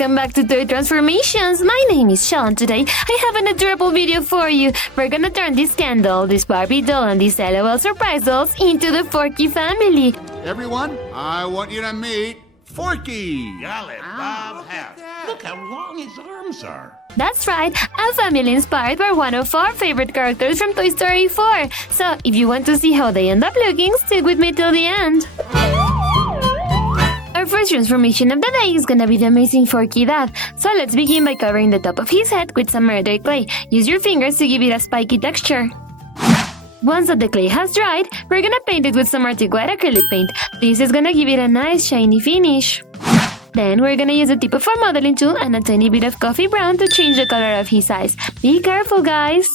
welcome back to Toy Transformations. My name is Chelle and today I have an adorable video for you. We're gonna turn this Candle, this Barbie doll, and these LOL surprise dolls into the Forky family. Everyone, I want you to meet Forky. Golly, Bob Half. Look how long his arms are. That's right, a family inspired by one of our favorite characters from Toy Story 4. So, if you want to see how they end up looking, stick with me till the end. Our first transformation of the day is gonna be the amazing Forky dad. So let's begin by covering the top of his head with some murder clay. Use your fingers to give it a spiky texture. Once that the clay has dried, we're gonna paint it with some Arctic White acrylic paint. This is gonna give it a nice shiny finish. Then we're gonna use the tip of our modeling tool and a tiny bit of coffee brown to change the color of his eyes. Be careful, guys!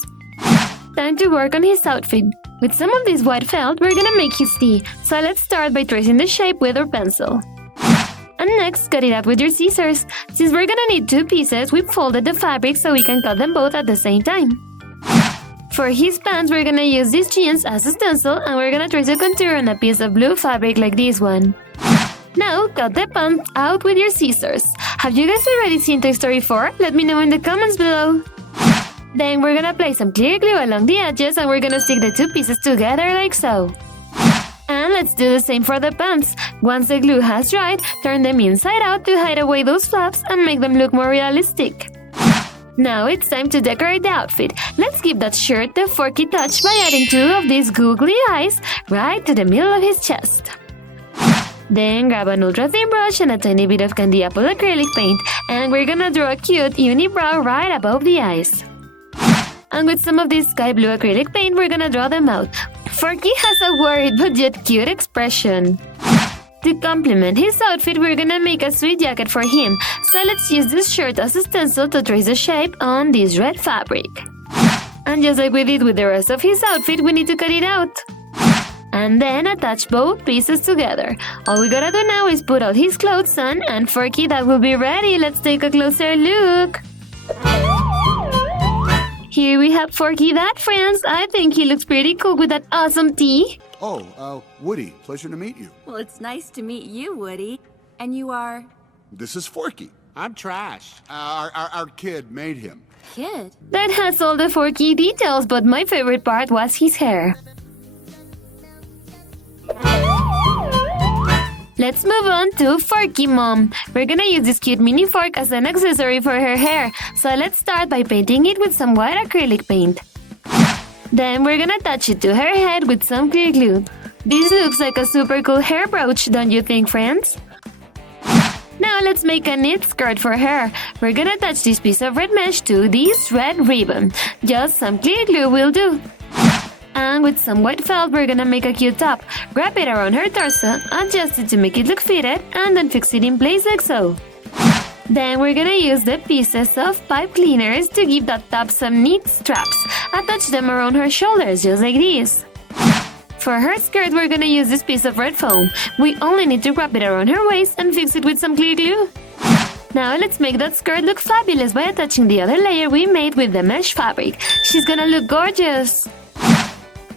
Time to work on his outfit. With some of this white felt, we're gonna make his tee. So let's start by tracing the shape with our pencil. And next, cut it out with your scissors. Since we're gonna need two pieces, we folded the fabric so we can cut them both at the same time. For his pants, we're gonna use these jeans as a stencil and we're gonna trace a contour on a piece of blue fabric like this one. Now, cut the pants out with your scissors. Have you guys already seen Toy Story 4? Let me know in the comments below. Then we're gonna apply some clear glue along the edges and we're gonna stick the two pieces together like so. And let's do the same for the pants. Once the glue has dried, turn them inside out to hide away those flaps and make them look more realistic. Now it's time to decorate the outfit. Let's give that shirt the Forky touch by adding two of these googly eyes right to the middle of his chest. Then grab an ultra thin brush and a tiny bit of candy apple acrylic paint and we're gonna draw a cute unibrow right above the eyes. And with some of this sky blue acrylic paint, we're gonna draw them out. Forky has a worried but yet cute expression. To complement his outfit, we're gonna make a sweet jacket for him. So let's use this shirt as a stencil to trace the shape on this red fabric. And just like we did with the rest of his outfit, we need to cut it out. And then attach both pieces together. All we gotta do now is put out his clothes on, and Forky that will be ready. Let's take a closer look. Here we have Forky that, friends. I think he looks pretty cool with that awesome tee. Oh, Woody, pleasure to meet you. Well, it's nice to meet you, Woody. And you are... This is Forky. I'm Trash. Our kid made him. Kid? That has all the Forky details, but my favorite part was his hair. Let's move on to Forky Mom. We're gonna use this cute mini fork as an accessory for her hair. So let's start by painting it with some white acrylic paint. Then we're gonna attach it to her head with some clear glue. This looks like a super cool hair brooch, don't you think, friends? Now let's make a knit skirt for her. We're gonna attach this piece of red mesh to this red ribbon. Just some clear glue will do. And with some white felt, we're gonna make a cute top. Wrap it around her torso, adjust it to make it look fitted, and then fix it in place like so. Then we're gonna use the pieces of pipe cleaners to give that top some neat straps. Attach them around her shoulders, just like this. For her skirt, we're gonna use this piece of red foam. We only need to wrap it around her waist and fix it with some clear glue. Now let's make that skirt look fabulous by attaching the other layer we made with the mesh fabric. She's gonna look gorgeous.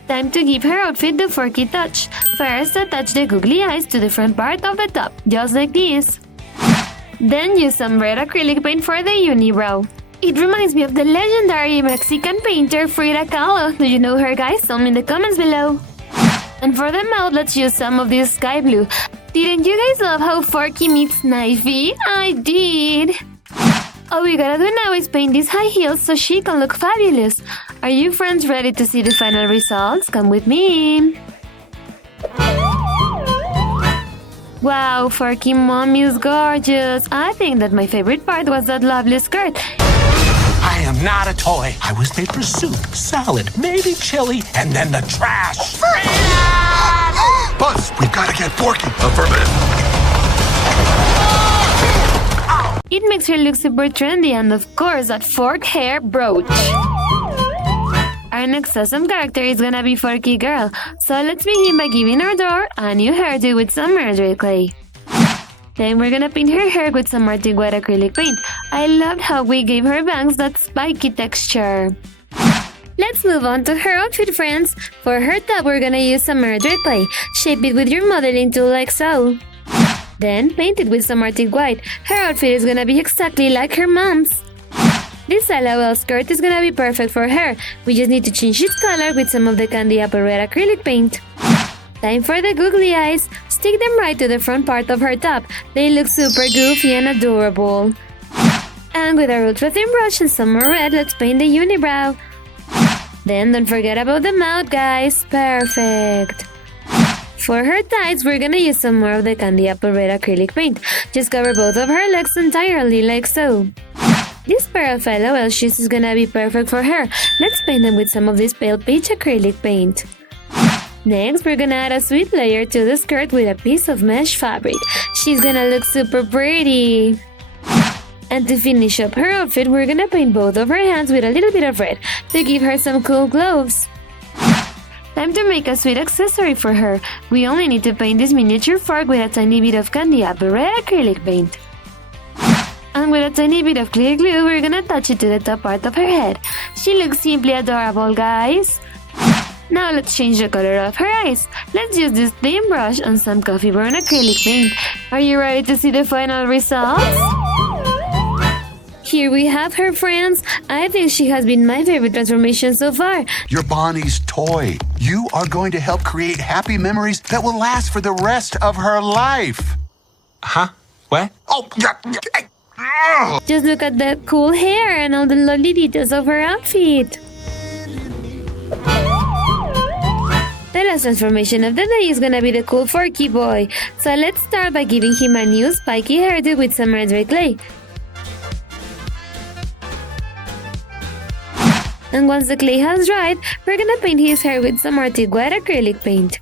Time to give her outfit the Forky touch. First, attach the googly eyes to the front part of the top, just like this. Then use some red acrylic paint for the unibrow. It reminds me of the legendary Mexican painter Frida Kahlo. Do you know her, guys? Tell me in the comments below. And for the mouth, let's use some of this sky blue. Didn't you guys love how Forky meets Knifey? I did! All we gotta do now is paint these high heels so she can look fabulous. Are you friends ready to see the final results? Come with me! Wow, Forky Mom is gorgeous! I think that my favorite part was that lovely skirt. I am not a toy. I was made for soup, salad, maybe chili, and then the trash. Freedom! Buzz, we've gotta get Forky. Affirmative. It makes her look super trendy and of course that fork hair brooch. Our next awesome character is gonna be Forky Girl, so let's begin by giving her door a new hairdo with some murder clay. Then we're gonna paint her hair with some Arctic White acrylic paint. I loved how we gave her bangs that spiky texture. Let's move on to her outfit, friends. For her top, we're gonna use some murder clay. Shape it with your modeling tool like so. Then paint it with some Arctic white. Her outfit is gonna be exactly like her mom's. This LOL skirt is gonna be perfect for her. We just need to change its color with some of the Candy Apple Red acrylic paint. Time for the googly eyes. Stick them right to the front part of her top. They look super goofy and adorable. And with our ultra thin brush and some more red, let's paint the unibrow. Then don't forget about the mouth, guys. Perfect. For her thighs, we're gonna use some more of the Candy Apple Red acrylic paint. Just cover both of her legs entirely, like so. This pair of LOL shoes is gonna be perfect for her. Let's paint them with some of this pale peach acrylic paint. Next, we're gonna add a sweet layer to the skirt with a piece of mesh fabric. She's gonna look super pretty. And to finish up her outfit, we're gonna paint both of her hands with a little bit of red to give her some cool gloves. Time to make a sweet accessory for her. We only need to paint this miniature fork with a tiny bit of Candy Apple Red acrylic paint. And with a tiny bit of clear glue, we're gonna attach it to the top part of her head. She looks simply adorable, guys. Now let's change the color of her eyes. Let's use this thin brush on some coffee brown acrylic paint. Are you ready to see the final results? Here we have her, friends. I think she has been my favorite transformation so far. You're Bonnie's toy. You are going to help create happy memories that will last for the rest of her life. Huh? What? Oh, yeah. Just look at the cool hair and all the lovely details of her outfit. The last transformation of the day is gonna be the cool Forky boy. So let's start by giving him a new spiky hairdo with some red clay. And once the clay has dried, we're gonna paint his hair with some Arctic white acrylic paint.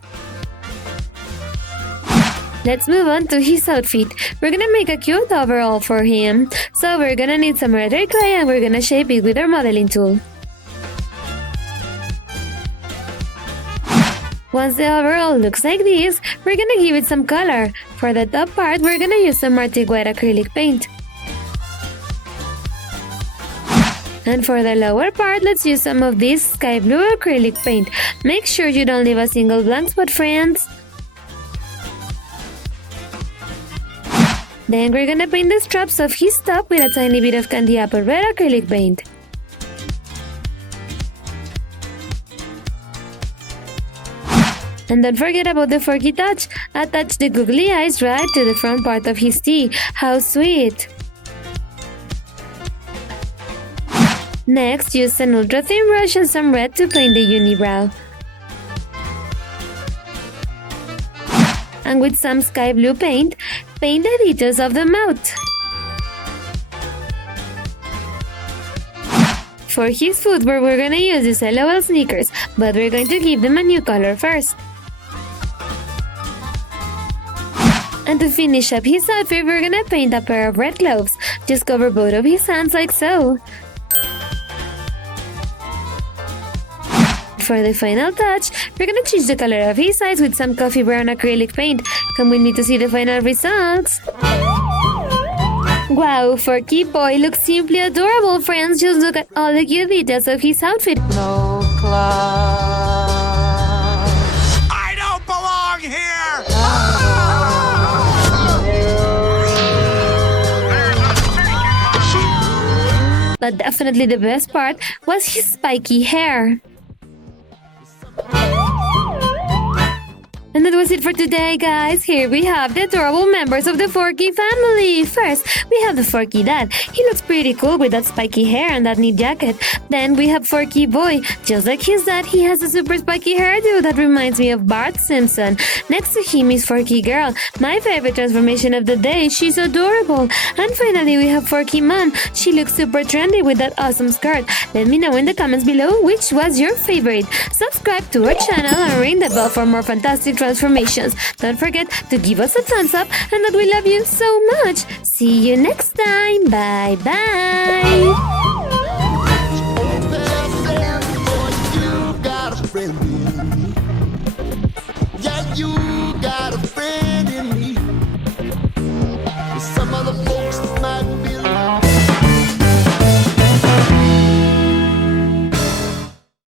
Let's move on to his outfit. We're gonna make a cute overall for him. So we're gonna need some red clay and we're gonna shape it with our modeling tool. Once the overall looks like this, we're gonna give it some color. For the top part, we're gonna use some Arctic white acrylic paint. And for the lower part, let's use some of this sky blue acrylic paint. Make sure you don't leave a single blank spot, friends. Then we're gonna paint the straps of his top with a tiny bit of Candy Apple Red acrylic paint. And don't forget about the Forky touch. Attach the googly eyes right to the front part of his tee. How sweet! Next, use an ultra thin brush and some red to paint the unibrow. And with some sky blue paint, paint the details of the mouth. For his footwear, we're gonna use these LOL sneakers, but we're going to give them a new color first. And to finish up his outfit, we're gonna paint a pair of red gloves. Just cover both of his hands like so. For the final touch, we're gonna change the color of his eyes with some coffee brown acrylic paint. Come with me to see the final results. Wow, Forky boy looks simply adorable, friends. Just look at all the cute details of his outfit. No clouds. I don't belong here! But definitely the best part was his spiky hair. And that was it for today, guys. Here we have the adorable members of the Forky family. First, we have the Forky dad. He looks pretty cool with that spiky hair and that neat jacket. Then we have Forky boy. Just like his dad, he has a super spiky hairdo that reminds me of Bart Simpson. Next to him is Forky girl, my favorite transformation of the day. She's adorable. And finally, we have Forky mom. She looks super trendy with that awesome skirt. Let me know in the comments below which was your favorite. Subscribe to our channel and ring the bell for more fantastic transformations. Don't forget to give us a thumbs up and that we love you so much. See you next time. Bye bye. You got a friend. Yeah, you